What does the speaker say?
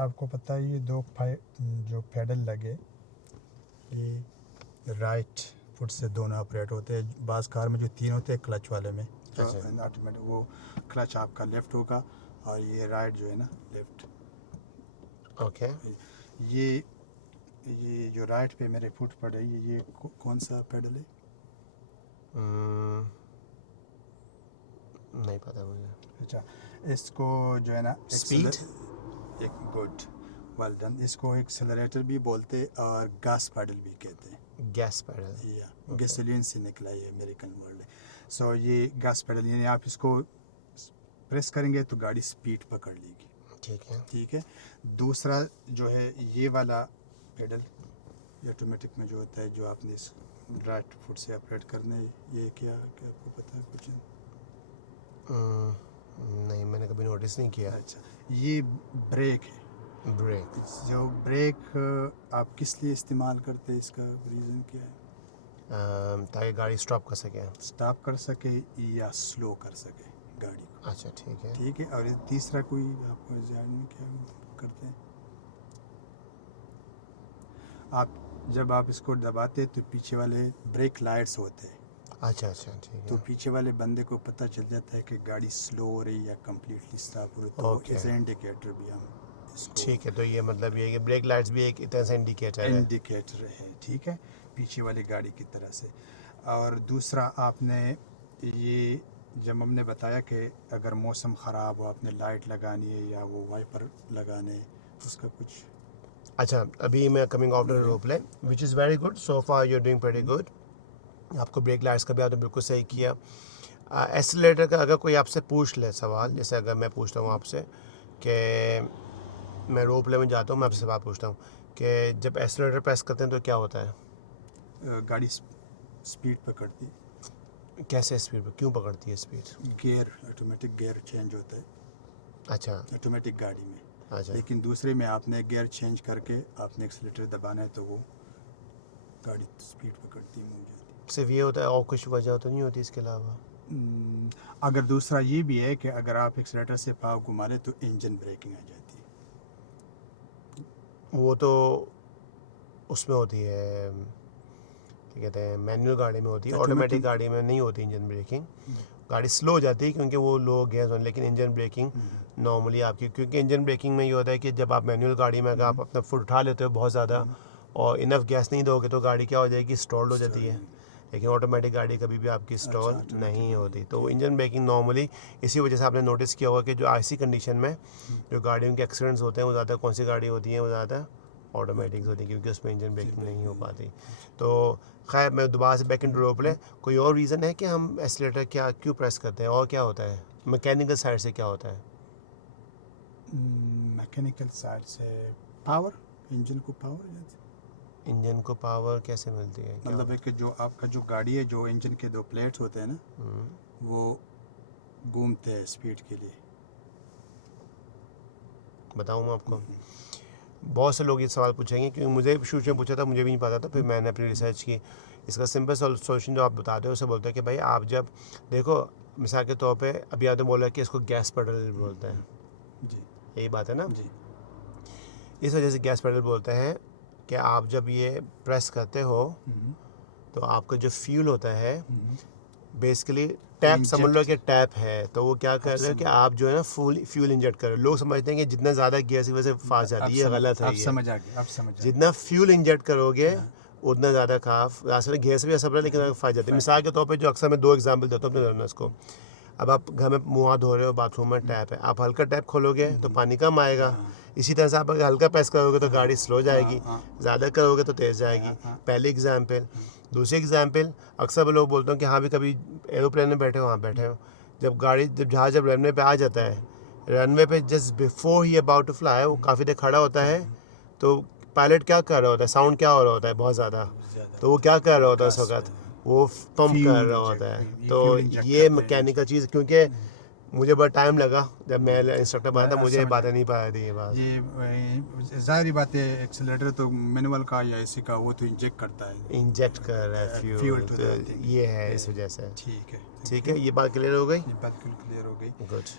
आपको पता है ये जो पेडल लगे ये राइट फुट से दोनों ऑपरेट होते हैं। बाज़ कार में जो 3 होते हैं क्लच वाले में जो ऑटोमेटिक वो क्लच आपका लेफ़्ट होगा और ये राइट जो है ना लेफ़्ट। ओके ये जो राइट पे मेरे फुट पड़े ये कौन सा पेडल है? नहीं पता मुझे। अच्छा, इसको जो है ना स्पीड, एक गुड वेल डन। इसको एक्सेलरेटर भी बोलते और गैस पेडल भी कहते हैं। गैस पेडल या गैसोलीन से निकला ये अमेरिकन वर्ड है। सो ये गैस पेडल यानी आप इसको प्रेस करेंगे तो गाड़ी स्पीड पकड़ लेगी। ठीक है। दूसरा जो है ये वाला पेडल ऑटोमेटिक में जो होता है जो आपने इस राइट फुट से ऑपरेट करना है ये क्या आपको पता है कुछ? नहीं, मैंने कभी नोटिस नहीं किया। अच्छा, ये ब्रेक है। ब्रेक जो ब्रेक आप किस लिए इस्तेमाल करते हैं, इसका रीज़न क्या है? ताकि गाड़ी स्टॉप कर सके या स्लो कर सके गाड़ी को। अच्छा, ठीक है। और तीसरा कोई आपको ध्यान में क्या करते हैं? आप जब आप इसको दबाते तो पीछे वाले ब्रेक लाइट्स होते हैं। अच्छा, ठीक है। तो पीछे वाले बंदे को पता चल जाता है कि गाड़ी स्लो हो रही या कम्प्लीटली स्टॉप हो रही, तो एज इंडिकेटर भी हम इसको। ठीक है, तो ये मतलब ये है कि ब्रेक लाइट्स भी एक तरह से इंडिकेटर है। ठीक है, पीछे वाली गाड़ी की तरह से। और दूसरा आपने ये जब हमने बताया कि अगर मौसम ख़राब हो आपने लाइट लगानी है या वो वाइपर लगाने उसका कुछ। अच्छा, अभी मैं कमिंग आफ्टर रोप ले which is very good, so far you are doing pretty good. आपको ब्रेक लाइट्स का भी आपने बिल्कुल सही किया। एक्सीलरेटर का अगर कोई आपसे पूछ ले सवाल, जैसे अगर मैं पूछता हूँ आपसे कि मैं रोप ले में जाता हूँ, मैं आपसे सवाल पूछता हूँ कि जब एक्सीलरेटर प्रेस करते हैं तो क्या होता है? गाड़ी स्पीड पकड़ती है। कैसे स्पीड, क्यों पकड़ती है speed? Gear automatic gear change होता है। अच्छा, ऑटोमेटिक गाड़ी में। अच्छा। लेकिन दूसरे में आपने गियर चेंज करके आपने एक्सीलरेटर दबाना है तो वो गाड़ी स्पीड पकड़ती है, मुझे सिर्फ ये होता है और कुछ वजह तो नहीं होती इसके अलावा? अगर दूसरा ये भी है कि अगर आप एक्सीलरेटर से पाव घुमा ले तो इंजन ब्रेकिंग आ जाती है। वो तो उसमें होती है, क्या कहते हैं, मैनुअल गाड़ी में होती है, ऑटोमेटिक गाड़ी में नहीं होती इंजन ब्रेकिंग। गाड़ी स्लो हो जाती है क्योंकि वो लो गियर्स होने, लेकिन इंजन ब्रेकिंग नॉर्मली आपकी, क्योंकि इंजन ब्रेकिंग में ये होता है कि जब आप मैनुअल गाड़ी में अगर आप अपना फुट उठा लेते हो बहुत ज़्यादा और इनफ गैस नहीं दोगे तो गाड़ी क्या हो जाएगी, स्टॉल्ड हो जाती है। लेकिन ऑटोमेटिक गाड़ी कभी भी आपकी स्टॉल नहीं होती। तो इंजन ब्रेकिंग नॉर्मली इसी वजह से आपने नोटिस किया होगा कि जो ऐसी कंडीशन में जो गाड़ियों के एक्सीडेंट्स होते हैं वो ज़्यादा कौन सी गाड़ी होती हैं, वो ज़्यादा ऑटोमेटिक्स होती है क्योंकि उसमें इंजन ब्रेकिंग नहीं हो पाती। तो खैर मैं दोबारा से बैक इन रोप ले, कोई और रीज़न है कि हम एक्सीलरेटर क्यों प्रेस करते हैं और क्या होता है? मैकेनिकल साइड से क्या होता है? मैकेनिकल साइड से पावर, इंजन को पावर। इंजन को पावर कैसे मिलती है? मतलब है कि जो आपका जो गाड़ी है जो इंजन के 2 प्लेट्स होते हैं ना वो घूमते हैं स्पीड के लिए। बताऊँ मैं आपको, बहुत से लोग ये सवाल पूछेंगे क्योंकि मुझे शुरू में पूछा था, मुझे भी नहीं पता था, फिर मैंने अपनी रिसर्च की। इसका सिंपल सोल्यूशन जो आप बताते हो उसे बोलते हैं कि भाई आप जब देखो, मिसाल के तौर पे अभी आपने बोला कि इसको गैस पेडल बोलते हैं जी, यही बात है ना जी। इस वजह से गैस पेडल बोलते हैं कि आप जब ये प्रेस करते हो तो आपका जो फ्यूल होता है बेसिकली टैप, समझ लो कि टैप है, तो वो क्या कर रहे हैं कि आप जो है ना फ्यूल इंजेक्ट कर रहे हो। लोग समझते हैं कि जितना ज़्यादा गैस की वजह से फास्ट जाती है, ये गलत है। समझ आ गया। जितना फ्यूल इंजेक्ट करोगे उतना ज़्यादा खाफ रास्ते में गैस भी असर है लेकिन फायदा जाती है। मिसाल के तौर पे जो अक्सर मैं 2 एग्जांपल देता हूँ अपने लर्नर्स को। अब आप घर में मुँह हाथ धो रहे हो, बाथरूम में टैप है, आप हल्का टैप खोलोगे तो पानी कम आएगा। इसी तरह से आप अगर हल्का प्रेस करोगे तो गाड़ी स्लो जाएगी, ज़्यादा करोगे तो तेज़ जाएगी। पहली एग्जाम्पल। दूसरी एग्जाम्पल, अक्सर लोग बोलते हैं कि हाँ भी कभी एरोप्लेन में बैठे हो, वहाँ बैठे हो, जब जहाज़ जब रनवे पे आ जाता है, रनवे पे जस्ट बिफोर ही अबाउट टू फ्लाई वो काफ़ी देर खड़ा होता है, तो पायलट क्या कर रहा होता है, साउंड क्या हो रहा होता है बहुत ज़्यादा, तो वो क्या कर रहा होता है उस वक्त, वो पंप कर रहा होता है। तो ये मैकेनिकल चीज़, क्योंकि मुझे बड़ा टाइम लगा जब मैं इंस्ट्रक्टर बना था, मुझे बातें नहीं पता थी ये बात। ये ज़ाहिर बात है, एक्सीलरेटर तो मैनुअल का या एसी का वो तो इंजेक्ट करता है, इंजेक्ट कर रहा है फ्यूल, तो ये है इस वजह से। ठीक है, ये बात क्लियर हो गई? ये बात क्लियर हो गई। गुड।